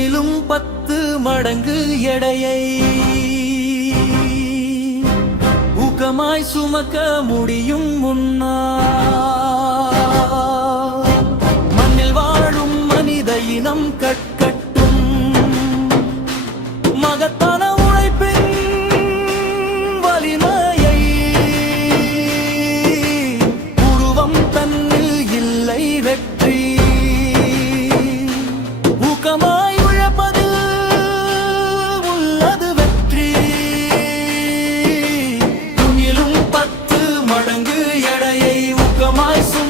துணியிலும் பத்து மடங்கு எடையை ஊக்கமாய் சுமக்க முடியும் முன்னா மண்ணில் வாழும் மனித இனம் கட்ட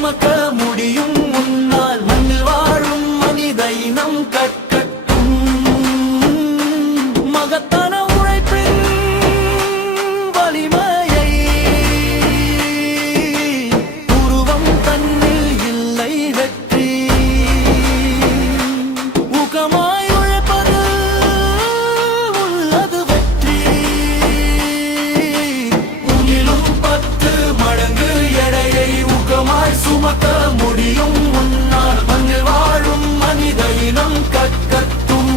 ஊக்கமாய் சுமக்க முடியும் உன்னால் வந்து வாழும் மனித இனம் கற்கத்தும்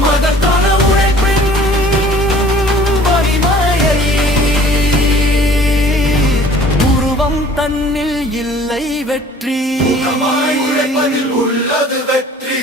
மகத்தான உழைப்பின் வரிமையை உருவம் தன்னில் இல்லை வெற்றி. உள்ளது வெற்றி.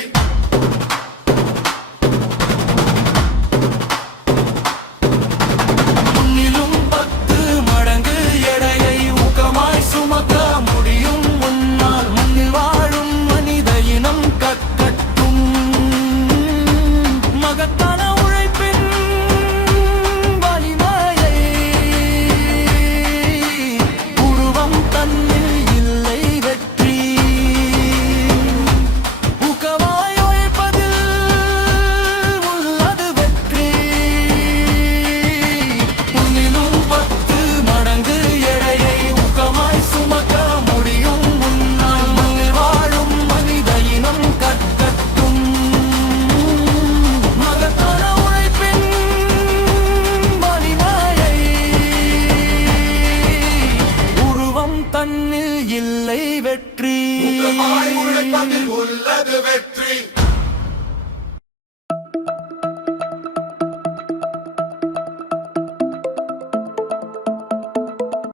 கண்ணில் உள்ளது வெற்றி.